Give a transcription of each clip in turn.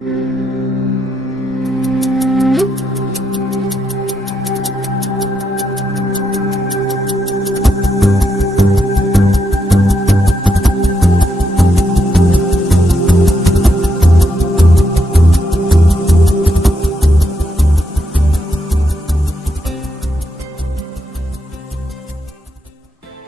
तो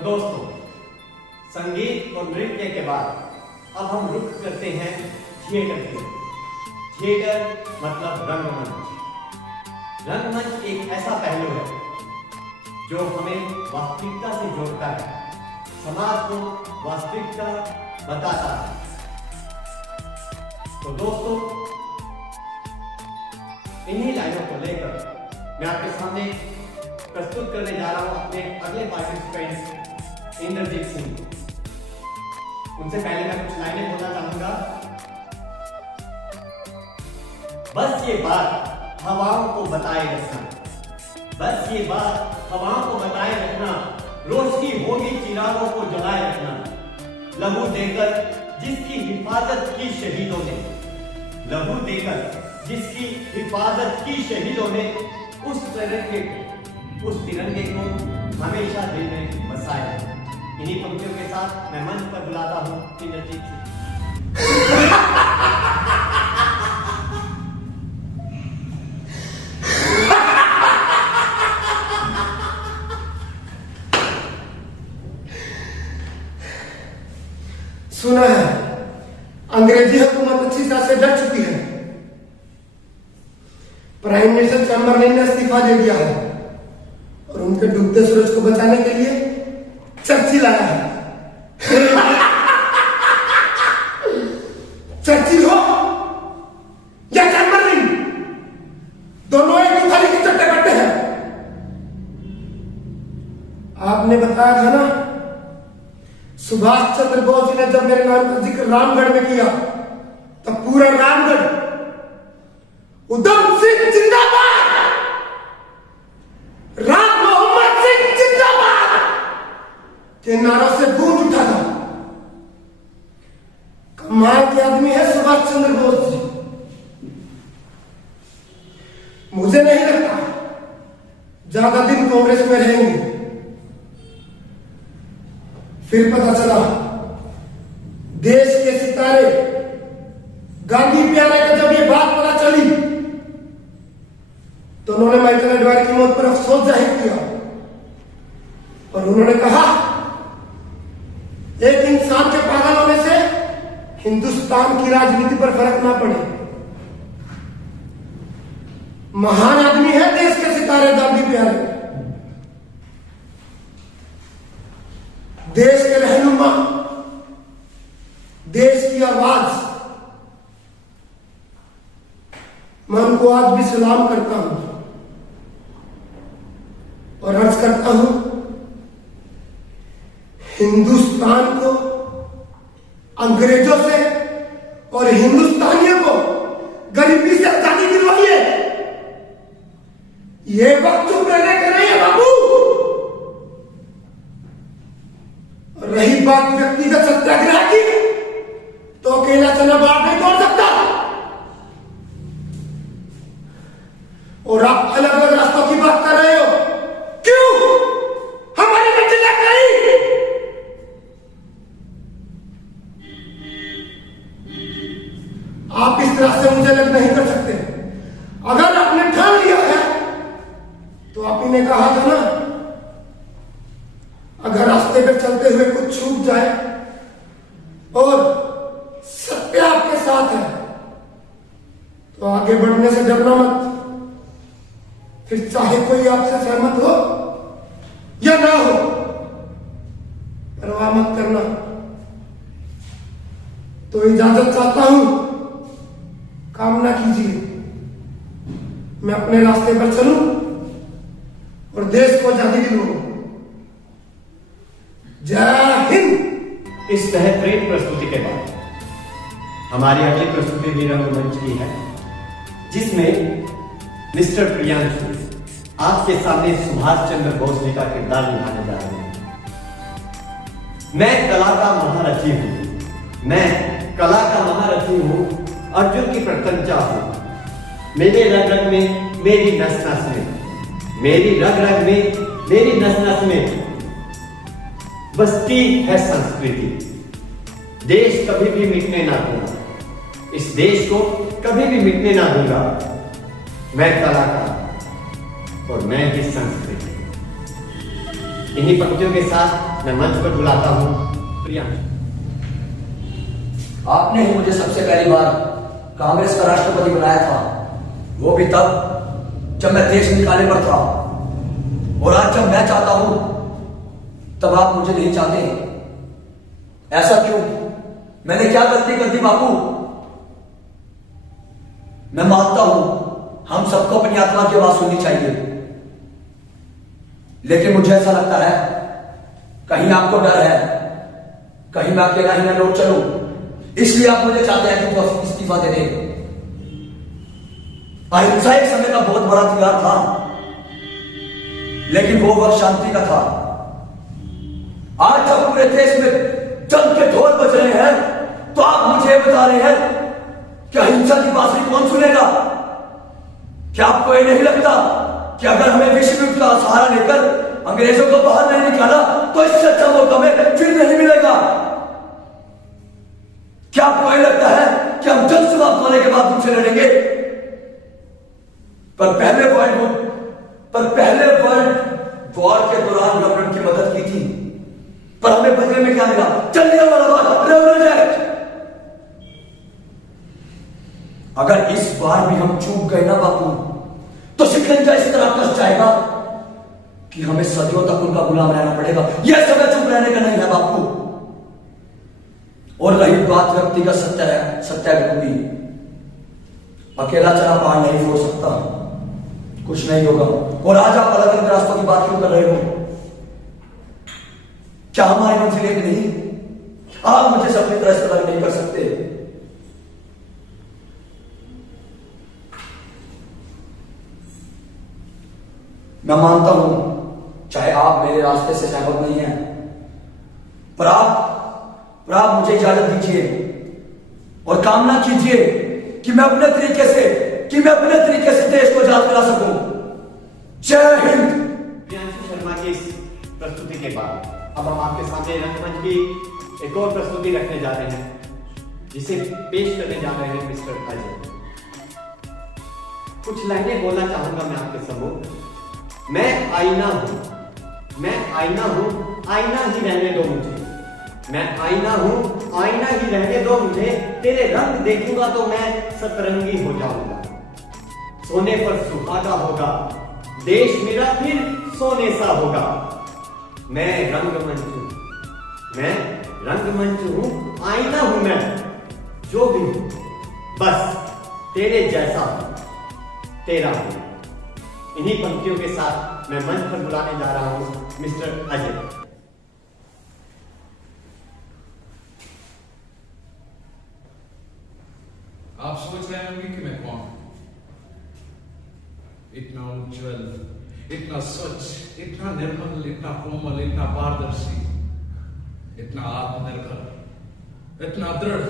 दोस्तों, संगीत और नृत्य के बाद अब हम रुख करते हैं थिएटर की ओर। थिएटर मतलब रंगमंच। रंगमंच एक ऐसा पहलू है जो हमें वास्तविकता से जोड़ता है, समाज को वास्तविकता बताता है। तो दोस्तों, इन्हीं लाइनों को लेकर मैं आपके सामने प्रस्तुत करने जा रहा हूं अपने अगले पार्टिसिपेंट इंद्रजीत सिंह। उनसे पहले मैं कुछ लाइनें बोलना चाहूंगा। बस ये बात हवाओं को बताए रखना, बस ये बात हवाओं को बताए रखना, रोशनी होगी चिरागों को जलाए रखना। लहू देकर जिसकी हिफाजत की शहीदों ने, लहू देकर जिसकी हिफाजत की शहीदों ने, उस तिरंगे को हमेशा दिल में बसाया। इन्हीं पंक्तियों के साथ मैं मंच पर बुलाता हूं इंद्रजीत सिंह। सुना है अंग्रेजी हुकूमत अच्छी तरह से डर चुकी है। प्राइम मिनिस्टर चैम्बरलेन ने इस्तीफा दे दिया है और उनके डूबते सूरज को बचाने के लिए चर्चिल आया है। चर्चिल हो या चैम्बरलेन, दोनों एक ही थाली के चट्टे बट्टे हैं। आपने बताया था ना, सुभाष चंद्र बोस जी ने जब मेरे नाम का जिक्र रामगढ़ में किया तो पूरा रामगढ़ उधम सिंह जिंदाबाद, राम मोहम्मद सिंह जिंदाबाद के नारों से गूंज उठा था। कमाल के आदमी है सुभाष चंद्र बोस जी। मुझे नहीं लगता ज्यादा दिन कांग्रेस में रहेंगे। फिर पता चला देश के सितारे गांधी प्यारे को जब ये बात पता चली तो उन्होंने माइकल एडवाणी की मौत पर अफसोस जाहिर किया और उन्होंने कहा, एक इंसान के पागल होने से हिंदुस्तान की राजनीति पर फर्क ना पड़े। महान आदमी है देश के सितारे गांधी प्यारे, देश के रहनुमा, देश की आवाज। मैं उनको आज भी सलाम करता हूं और अर्ज करता हूं, हिंदुस्तान को अंग्रेजों से और हिंदुस्तानियों को गरीबी से आजादी दिलवाइए। ये वक्त चुप रहने का नहीं है बाबू। रही बात व्यक्तिगत सत्याग्रह की, तो अकेला चना बाढ़ नहीं तोड़ सकता और आप अलग अलग रास्तों की बात कर रहे हो। क्यों? हमारी मंजिल नहीं। आप इस तरह से मुझे अलग नहीं कर सकते। अगर आपने ठान लिया है तो आप इन्हें कहा था ना, अगर रास्ते पे चलते हुए कुछ छूट जाए और सत्य आपके साथ है तो आगे बढ़ने से डरना मत। फिर चाहे कोई आपसे सहमत हो या ना हो, परवाह मत करना। तो इजाजत चाहता हूं, काम ना कीजिए। मैं अपने रास्ते पर चलूं और देश को आजादी दिलवाऊं। जय हिंद। इस बेहतरीन प्रस्तुति के बाद हमारी अगली प्रस्तुति भी रंगमंच की है, जिसमें मिस्टर प्रियांशु आपके सामने सुभाष चंद्र बोस जी का किरदार निभाने जा रहे हैं। मैं कला का महारथी हूं, मैं कला का महारथी हूं, अर्जुन की प्रत्यंचा हूं। मेरे रग रग में, मेरी नस नस में, मेरी रग रग में, मेरी नस नस में बसती है संस्कृति। देश कभी भी मिटने ना दूंगा, इस देश को कभी भी मिटने ना दूंगा। मैं कलाकार और मैं ही संस्कृति। इन्हीं पंक्तियों के साथ मैं मंच पर बुलाता हूं प्रियांशु। आपने ही मुझे सबसे पहली बार कांग्रेस का राष्ट्रपति बनाया था, वो भी तब जब मैं देश निकाले पर था। और आज जब मैं चाहता हूं तब आप मुझे नहीं चाहते। ऐसा क्यों? मैंने क्या गलती कर दी बापू? मैं मानता हूं हम सबको अपनी आत्मा की आवाज सुननी चाहिए, लेकिन मुझे ऐसा लगता है कहीं आपको डर है, कहीं मैं अकेला ही ना लौट चलूं, इसलिए आप मुझे चाहते हैं कि वो इस्तीफा दे दें। अहिंसा एक समय का बहुत बड़ा हथियार था, लेकिन वो वक्त शांति का था। आज जब पूरे देश में जंग के ढोल बज रहे हैं, तो आप मुझे बता रहे हैं कि अहिंसा की बांसुरी कौन सुनेगा? क्या आपको ये नहीं लगता कि अगर हमें विश्व युद्ध का सहारा लेकर अंग्रेजों को बाहर नहीं निकाला तो इससे अच्छा मौका हमें फिर नहीं मिलेगा? क्या आपको ये लगता है कि हम जंग समाप्त होने के बाद उनसे लड़ेंगे? पर पहले वर्ल्ड वॉर के दौरान गवर्नमेंट की मदद की थी, पर हमें बदले में क्या मिला? जलियांवाला बाग। अगर इस बार भी हम चूक गए ना बापू, तो शिकंजा इस तरह कस जाएगा कि हमें सदियों तक उनका गुलाम रहना पड़ेगा। यह समय चुप रहने का नहीं है बापू। और रही बात व्यक्तिगत सत्याग्रह की, अकेला चना पहाड़ नहीं फोड़ सकता, कुछ नहीं होगा। और आज आप अलग अलग रास्तों की बात क्यों कर रहे हो? क्या हमारी मंजिल एक नहीं? आप मुझे सबकी तरह से अलग नहीं कर सकते। मैं मानता हूं चाहे आप मेरे रास्ते से सहमत नहीं हैं, पर आप मुझे इजाजत दीजिए और कामना कीजिए कि मैं अपने तरीके से देश को आजाद करा सकूं। जय हिंद। प्रियांशु शर्मा की इस प्रस्तुति के बाद अब हम आपके सामने रंगमंच की एक और प्रस्तुति रखने जा रहे हैं, जिसे पेश करने जा रहे हैं मिस्टर अजय। कुछ लाइनें बोलना चाहूंगा मैं आपके समूह। मैं आईना हूं, आईना ही रहने दो मुझे। मैं आईना हूं, आईना ही रहने दो मुझे। तेरे रंग देखूंगा तो मैं सतरंगी हो जाऊंगा। सोने पर सुहागा होगा, देश मेरा फिर सोने सा होगा। मैं रंगमंच हूं, आईना हूं मैं, जो भी हूं बस तेरे जैसा तेरा हूं। इन्हीं पंक्तियों के साथ मैं मंच पर बुलाने जा रहा हूं मिस्टर अजय। आप सोच रहे होंगे कि मैं कौन हूं? इतना उज्जवल, इतना स्वच्छ, इतना निर्मल, इतना कोमल, इतना पारदर्शी, इतना आत्मनिर्भर, इतना दृढ़।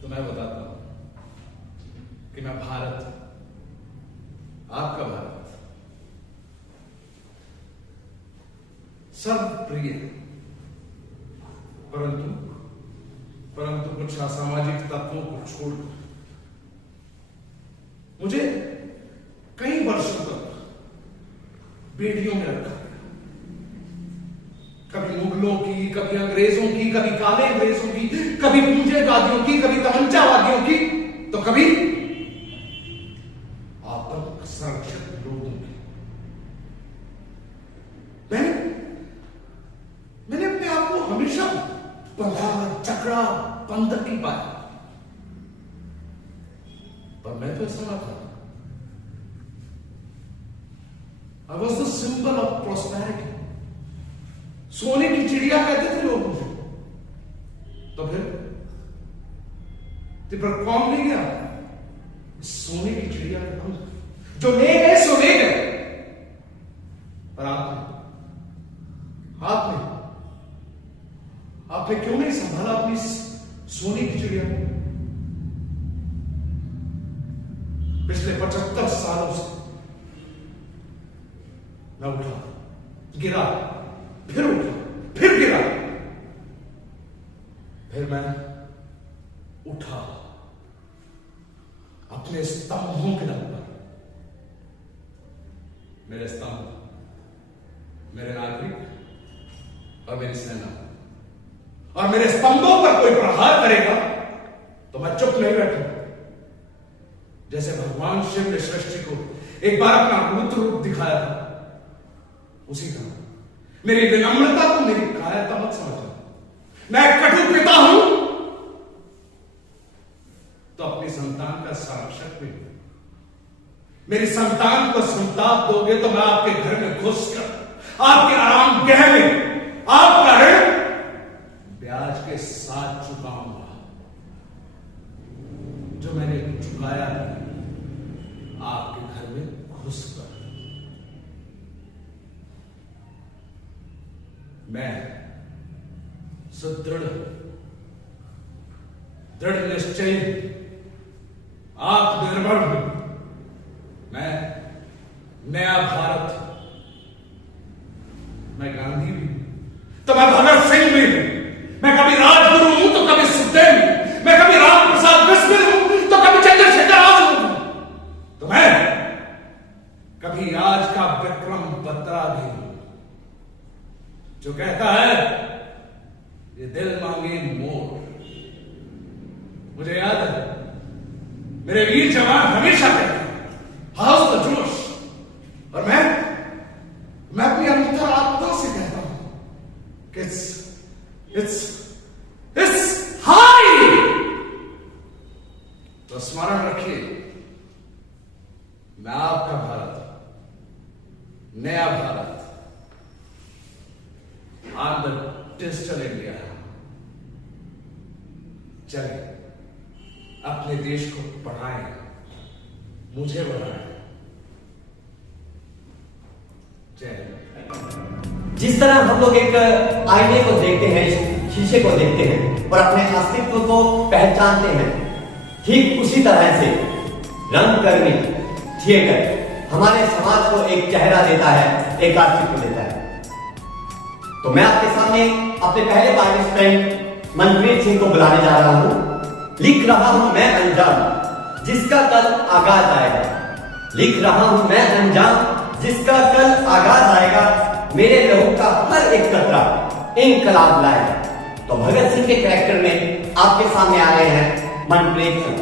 तो मैं बताता हूं कि मैं भारत, आपका भारत, सर्वप्रिय, परंतु कुछ असामाजिक तत्वों को छोड़कर मुझे कई वर्षों तक बेड़ियों में रखा गया। कभी मुगलों की, कभी अंग्रेजों की, कभी काले अंग्रेजों की, कभी पूंजेवादियों की, कभी तमंचावादियों की, तो कभी आतंक संरक्षित लोगों की। मैंने अपने आप को हमेशा बंधा, चकरा, बंधकी पाया, पर मैं तो ऐसा ना था। I was the symbol of prosperity. सोने की चिड़िया कहते थे लोग मुझे। तो फिर पर कौन ले गया सोने की चिड़िया के पंख? जो ले गए सो ले गए, पर आपने क्यों नहीं संभाला अपनी सोने की चिड़िया को? पिछले 75 सालों से मैं उठा, गिरा, फिर उठा, फिर गिरा, फिर मैं उठा अपने स्तंभों के दम पर। मेरे स्तंभ, मेरे नागरिक और मेरी सेना, और मेरे स्तंभों पर कोई प्रहार करेगा तो मैं चुप नहीं बैठूंगा। जैसे भगवान शिव ने सृष्टि को एक बार अपना रुद्र रूप दिखाया था, उसी तरह मेरी विनम्रता को मेरी कायरता मत समझना। मैं कटु पिता हूं तो अपनी संतान का संरक्षक भी हूं। मेरी संतान को संताप दोगे तो मैं आपके घर में घुसकर आपके आराम गृह में आपका ऋण ब्याज के साथ चुकाऊंगा, जो मैंने चुकाया आपके घर में घुसकर। मैं सुदृढ़, दृढ़ निश्चय, आत्मनिर्भर हूं। मैं नया भारत, मैं गांधी भी तो मैं भगत सिंह भी हूं। मैं कभी राजगुरु हूं तो कभी सुखदेव हूं। मैं कभी राम प्रसाद बिस्मिल हूं तो कभी चंद्रशेखर आजाद हूं। तो मैं कभी आज का विक्रम बत्रा भी हूं, जो कहता है ये दिल मांगे मोर। मुझे याद है मेरे वीर जवान हमेशा कहते हाउस द जोश, और मैं अपनी अंतरात्मा से कहता हूं कि इट्स हाई। तो स्मरण रखिए, मैं आपका भारत, नया भारत, आज द डिजिटल इंडिया। चलिए अपने देश को बढ़ाएं, मुझे बढ़ाएं। जय हिंद। जिस तरह हम लोग एक आईने को देखते हैं, शीशे को देखते हैं और अपने अस्तित्व को पहचानते हैं, ठीक उसी तरह से रंगकर्मी थिएटर हमारे समाज को एक चेहरा देता है, एक अस्तित्व देता है। तो मैं आपके सामने अपने पहले पार्टिसिपेंट मनप्रीत सिंह को बुलाने जा रहा हूं। लिख रहा हूं मैं अंजाम, जिसका कल आगाज आएगा। लिख रहा हूं मैं अंजाम, जिसका कल आगाज आएगा। मेरे लहू का हर एक कतरा इंकलाब लाएगा। तो भगत सिंह के कैरेक्टर में आपके सामने आ रहे हैं मनप्रीत सिंह।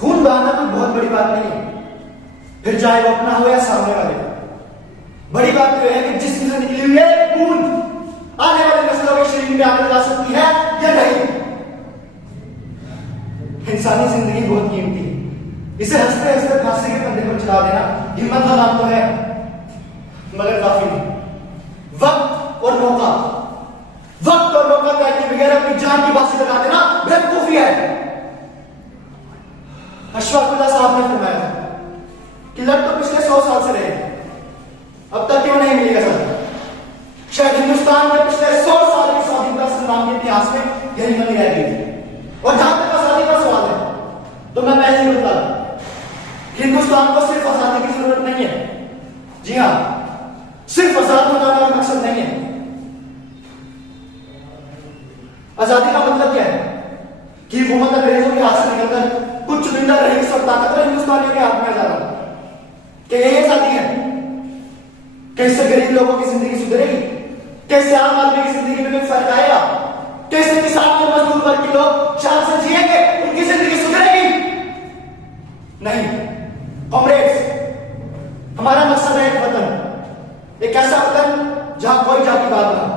खून बहाना कोई बहुत बड़ी बात नहीं है, फिर चाहे वो अपना हो या सामने वाले का। बड़ी बात तो है कि जिसम से निकली हुई है खून आने वाले नस्लों के शरीर में आगे जा सकती है या नहीं। इंसानी जिंदगी बहुत कीमती है, इसे हंसते हंसते फांसी के फंदे पर चला देना हिम्मत का नाम तो है, मगर काफी नहीं। वक्त और मौका तय किए बगैर अपनी जान की बाजी लगा देना बेवकूफी है। अशफाकुल्लाह साहब ने फरमाया था कि लड़ तो पिछले 100 साल से रहे, अब तक क्यों नहीं मिलेगा सर। शायद हिंदुस्तान के पिछले 100 साल की स्वाधीनता संग्राम के इतिहास में यही कमी रह गई थी। और जहां तक आजादी का सवाल है तो मैं पहले ही बता दूं, हिंदुस्तान को सिर्फ आजादी की जरूरत नहीं है। जी हां, सिर्फ आजाद होना हमारा मकसद नहीं है। आजादी का मतलब क्या है कि हुकूमत अंग्रेजों के हाथ से निकलकर कुछ चुनिंदा रईस और ताकतवर हिंदुस्तानियों के हाथ में आ जाना। क्या यही आजादी है? कैसे गरीब लोगों की जिंदगी सुधरेगी? कैसे आम आदमी की जिंदगी में फर्क आएगा? कैसे किसान और मजदूर वर्ग के लोग शान से जिएंगे, उनकी जिंदगी सुधरेगी? नहीं कॉमरेड्स, हमारा मकसद है एक वतन, एक ऐसा वतन जहां कोई जातिवाद ना हो,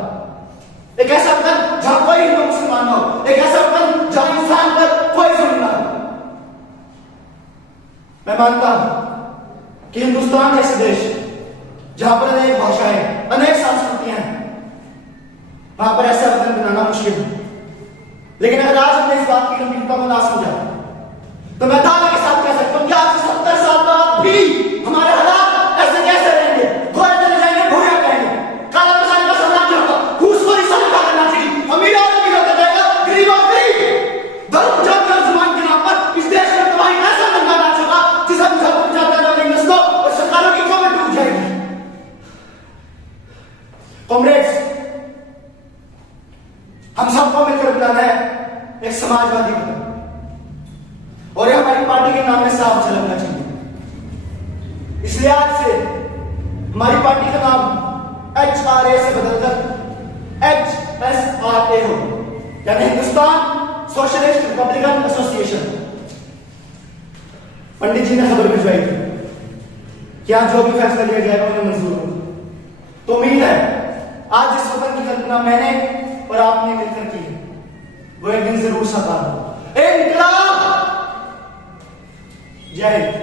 एक ऐसा वतन जहां कोई हिंदू मुसलमान ना हो, एक ऐसा वतन जहां इंसान पर कोई जुल्म ना हो। मैं मानता हूं कि हिंदुस्तान ऐसे देश जहां पर अनेक भाषाएं, अनेक संस्कृतियां हैं, वहां पर ऐसा वतन बनाना मुश्किल है। लेकिन अगर आज हमने इस बात की गंभीरता को ना समझा तो मैं दावे के साथ कह सकता हूं कि आज से 70 साल बाद भी हमारे हालात ऐसे कैसे रहेंगे? घोड़े चले जाएंगे, घोड़े कहेंगे, काला बाजारी का साम्राज्य होगा, घूसखोरी सबका करना चाहिए, अमीर और अमीर होता जाएगा, गरीब और गरीब। धर्म, जाति और जुबान के नाम पर इस देश में तुम्हारी ऐसा दंगा नाच होगा जिसे एक समाजवादी बना, और ये हमारी पार्टी के नाम में साफ झलकना चाहिए। इसलिए आज से हमारी पार्टी का नाम HRA से बदलकर HSRA हो, यानी हिंदुस्तान सोशलिस्ट रिपब्लिकन एसोसिएशन। पंडित जी ने खबर भिजवाई थी कि आज जो भी फैसला लिया जाएगा उन्हें मंजूर होगा। तो उम्मीद है आज जिस वतन की कल्पना मैंने और आपने मिलकर की है वो एक दिन जरूर साकार हो। इनकलाब! जय हिंद।